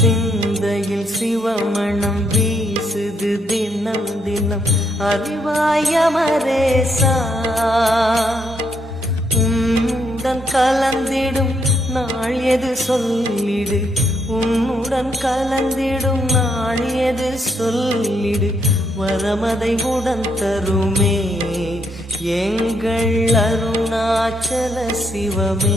சிந்தையில் சிவமணம் வீசுது தினம் தினம் அறிவாய மரேசா உன்னுடன் கலந்திடும் நாள் எது சொல்லிடு உன்னுடன் கலந்திடும் நாள் எது சொல்லிடு வரமதை உடன் தருமே எங்கள் அருணாச்சல சிவமே.